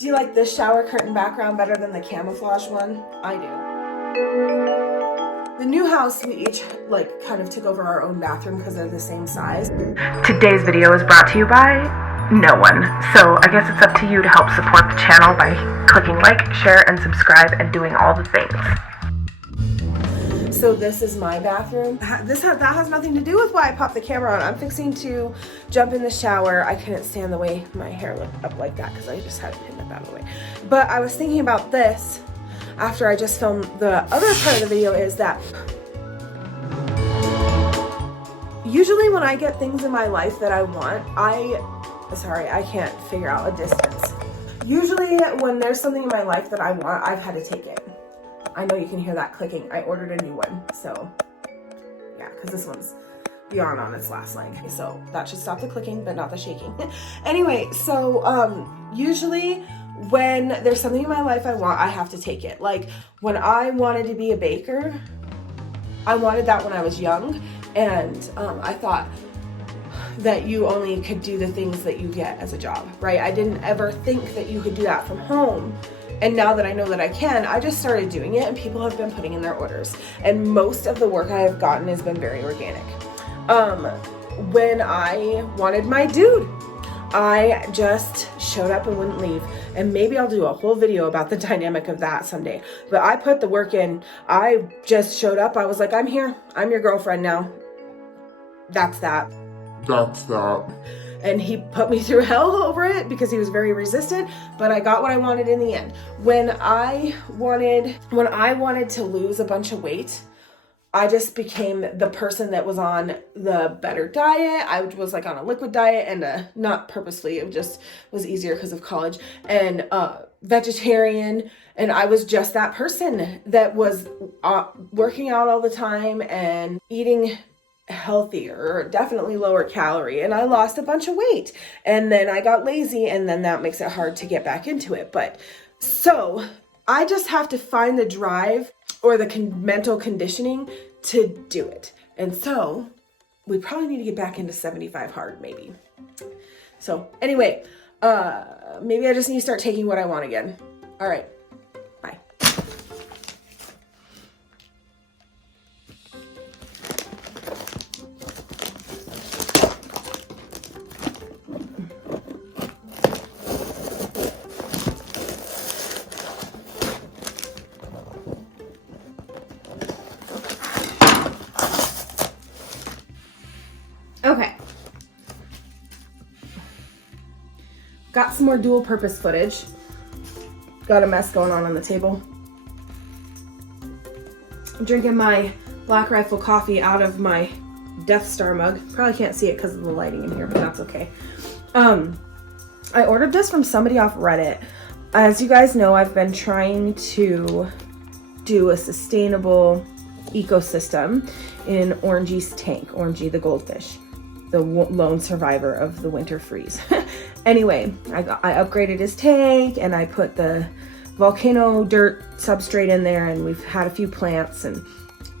Do you like this shower curtain background better than the camouflage one? I do. The new house, we each like kind of took over our own bathroom because they're the same size. Today's video is brought to you by no one. So I guess it's up to you to help support the channel by clicking like, share, and subscribe and doing all the things. So this is my bathroom. That has nothing to do with why I popped the camera on. I'm fixing to jump in the shower. I couldn't stand the way my hair looked up like that because I just had to pin it out of the way. But I was thinking about this after I just filmed the other part of the video is that usually when I get things in my life that I want, I can't figure out a distance. Usually when there's something in my life that I want, I've had to take it. I know you can hear that clicking. I ordered a new one, so yeah, because this one's beyond on its last leg. So that should stop the clicking, but not the shaking. Anyway, so usually when there's something in my life I want, I have to take it. Like when I wanted to be a baker, I wanted that when I was young, and I thought that you only could do the things that you get as a job, right? I didn't ever think that you could do that from home. And now that I know that I can, I just started doing it and people have been putting in their orders. And most of the work I have gotten has been very organic. When I wanted my dude, I just showed up and wouldn't leave. And maybe I'll do a whole video about the dynamic of that someday. But I put the work in. I just showed up. I was like, I'm here. I'm your girlfriend now. That's that. And he put me through hell over it because he was very resistant, but I got what I wanted in the end. When I wanted to lose a bunch of weight, I just became the person that was on the better diet. I was like on a liquid diet and not purposely, it just was easier because of college, and vegetarian. And I was just that person that was working out all the time and eating healthier, definitely lower calorie, and I lost a bunch of weight, and then I got lazy, and then that makes it hard to get back into it. But so I just have to find the drive or the mental conditioning to do it. And so we probably need to get back into 75 hard, maybe. So anyway, maybe I just need to start taking what I want again. All right. Bye. Okay. Got some more dual purpose footage. Got a mess going on the table. I'm drinking my Black Rifle coffee out of my Death Star mug. Probably can't see it because of the lighting in here, but that's okay. I ordered this from somebody off Reddit. As you guys know, I've been trying to do a sustainable ecosystem in Orangie's tank. Orangie the goldfish, the lone survivor of the winter freeze. Anyway, I upgraded his tank and I put the volcano dirt substrate in there, and we've had a few plants, and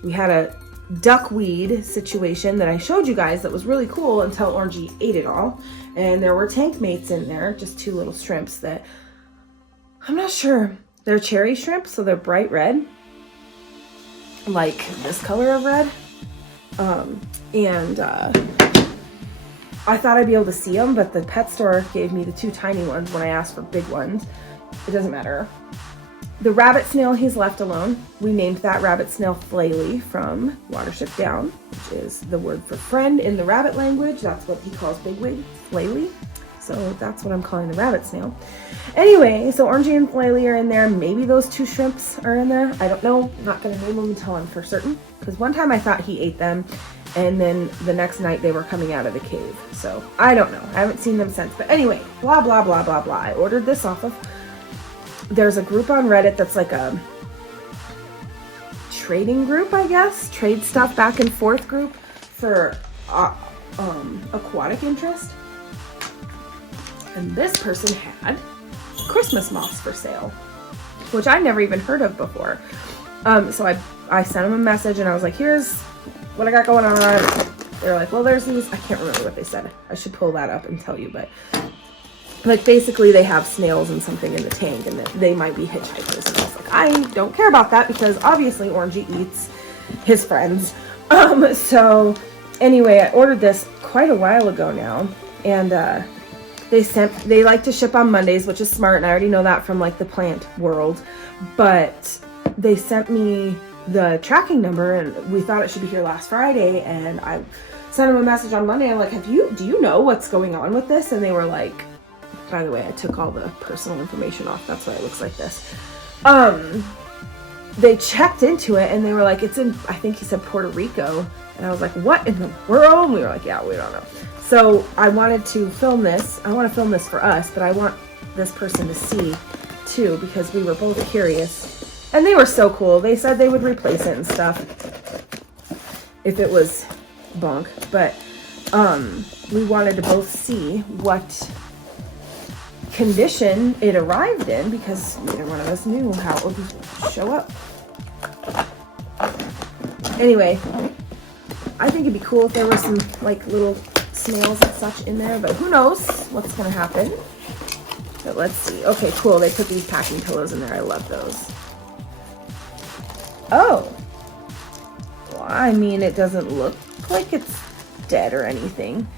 we had a duckweed situation that I showed you guys that was really cool until Orangie ate it all. And there were tank mates in there, just two little shrimps that I'm not sure. They're cherry shrimp, so they're bright red, like this color of red. I thought I'd be able to see them, but the pet store gave me the two tiny ones when I asked for big ones. It doesn't matter. The rabbit snail he's left alone. We named that rabbit snail Flaley from Watership Down, which is the word for friend in the rabbit language. That's what he calls Bigwig, Flaley. So that's what I'm calling the rabbit snail. Anyway, so Orangie and Flaley are in there. Maybe those two shrimps are in there. I don't know. I'm not going to name them until I'm for certain. Because one time I thought he ate them, and then the next night they were coming out of the cave. So I don't know. I haven't seen them since. But anyway, blah, blah, blah, blah, blah. I ordered this off of... There's a group on Reddit that's like a trading group, I guess. Trade stuff back and forth group for aquatic interest. And this person had Christmas moths for sale, which I never even heard of before. So I sent them a message and I was like, here's what I got going on. They're like, well, there's these. I can't remember what they said. I should pull that up and tell you, but like basically they have snails and something in the tank, and they might be hitchhikers. And I was like, I don't care about that because obviously Orangie eats his friends. So anyway, I ordered this quite a while ago now, and they like to ship on Mondays, which is smart, and I already know that from like the plant world. But they sent me the tracking number, and we thought it should be here last Friday, and I sent them a message on Monday. I'm like, do you know what's going on with this? And they were like, by the way, I took all the personal information off. That's why it looks like this. They checked into it and they were like, it's in, I think he said Puerto Rico. And I was like, what in the world? And we were like, yeah, we don't know. So I wanted to film this. I want to film this for us, but I want this person to see too, because we were both curious. And they were so cool. They said they would replace it and stuff if it was bunk. But we wanted to both see what condition it arrived in, because neither one of us knew how it would show up. Anyway, I think it'd be cool if there were some like little snails and such in there, but who knows what's gonna happen. But let's see. Okay, cool. They put these packing pillows in there. I love those. Oh. Well, I mean, it doesn't look like it's dead or anything.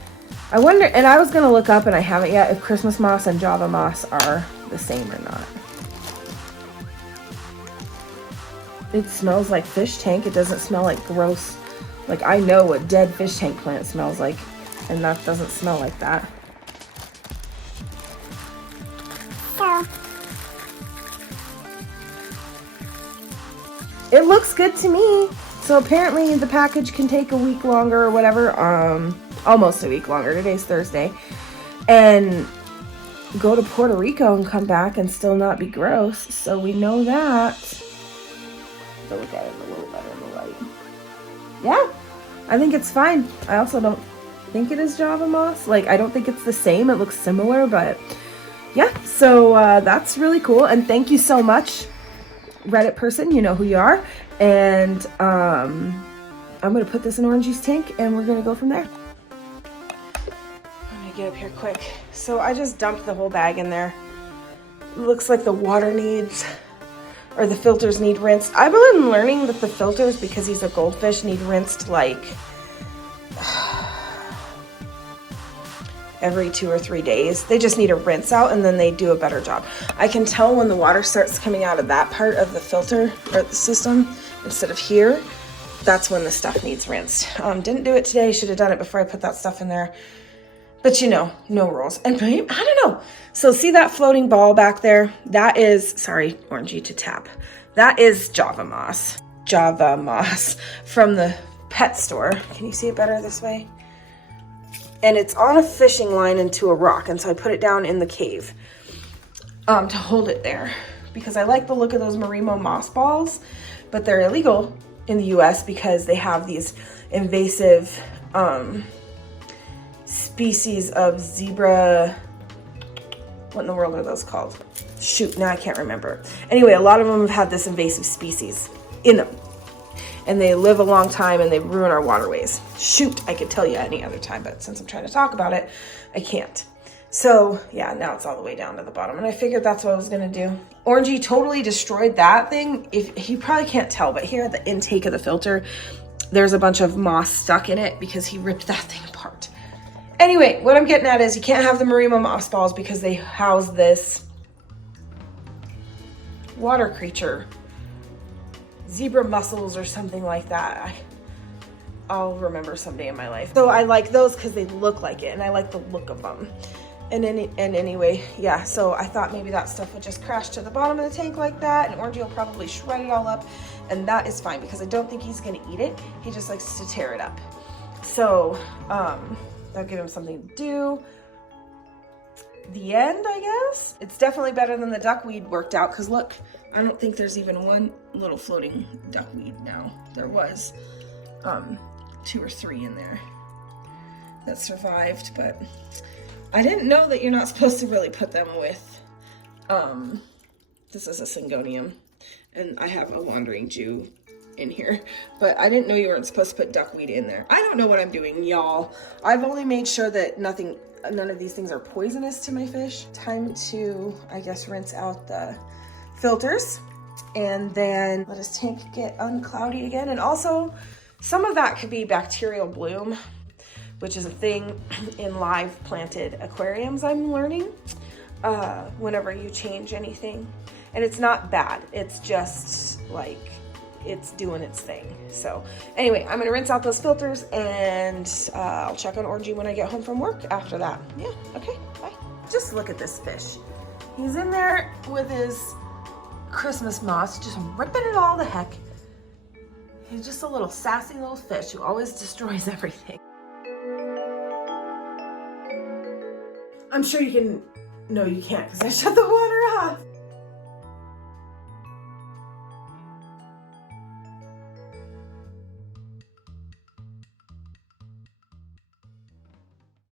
I wonder, and I was going to look up, and I haven't yet, if Christmas moss and Java moss are the same or not. It smells like fish tank. It doesn't smell like gross. Like, I know what dead fish tank plant smells like, and that doesn't smell like that. So, It looks good to me. So apparently the package can take a week longer or whatever. Almost a week longer. Today's Thursday. And go to Puerto Rico and come back and still not be gross. So we know that. So look at it a little better in the light. Yeah, I think it's fine. I also don't think it is Java moss. Like, I don't think it's the same. It looks similar, but yeah. So that's really cool. And thank you so much, Reddit person. You know who you are. And I'm going to put this in Orangie's tank, and we're going to go from there. Let me get up here quick. So I just dumped the whole bag in there. It looks like the water needs, or the filters need rinsed. I've been learning that the filters, because he's a goldfish, need rinsed like every 2 or 3 days. They just need a rinse out, and then they do a better job. I can tell when the water starts coming out of that part of the filter or the system instead of here. That's when the stuff needs rinsed. Didn't do it today. Should have done it before I put that stuff in there. But you know, no rules. And I don't know. So see that floating ball back there? That is, sorry, Orangie to tap. That is Java moss. Java moss from the pet store. Can you see it better this way? And it's on a fishing line into a rock. And so I put it down in the cave to hold it there, because I like the look of those Marimo moss balls, but they're illegal in the US because they have these invasive species of zebra. What in the world are those called? Shoot, now I can't remember. Anyway, a lot of them have had this invasive species in them. And they live a long time, and they ruin our waterways. Shoot, I could tell you any other time, but since I'm trying to talk about it, I can't. So yeah, now it's all the way down to the bottom, and I figured that's what I was gonna do. Orangie totally destroyed that thing. If you probably can't tell, but here at the intake of the filter, there's a bunch of moss stuck in it because he ripped that thing apart. Anyway, what I'm getting at is you can't have the Marimo moss balls because they house this water creature. Zebra mussels or something like that. I'll remember someday in my life. So I like those because they look like it, and I like the look of them. And anyway, yeah, so I thought maybe that stuff would just crash to the bottom of the tank like that, and Orangie will probably shred it all up, and that is fine because I don't think he's gonna eat it. He just likes to tear it up. So that'll give him something to do. The end, I guess. It's definitely better than the duckweed worked out, because look, I don't think there's even one little floating duckweed now. There was 2 or 3 in there that survived, but I didn't know that you're not supposed to really put them with, this is a Syngonium, and I have a Wandering Jew in here, but I didn't know you weren't supposed to put duckweed in there. I don't know what I'm doing, y'all. I've only made sure that nothing none of these things are poisonous to my fish. Time to, I guess, rinse out the filters and then let his tank get uncloudy again. And also, some of that could be bacterial bloom, which is a thing in live planted aquariums I'm learning whenever you change anything. And it's not bad, it's just like, it's doing its thing. So anyway, I'm gonna rinse out those filters and I'll check on Orangie when I get home from work after that. Yeah, okay, bye. Just look at this fish. He's in there with his Christmas moss, just ripping it all to heck. He's just a little sassy little fish who always destroys everything. I'm sure you can, no you can't because I shut the water off.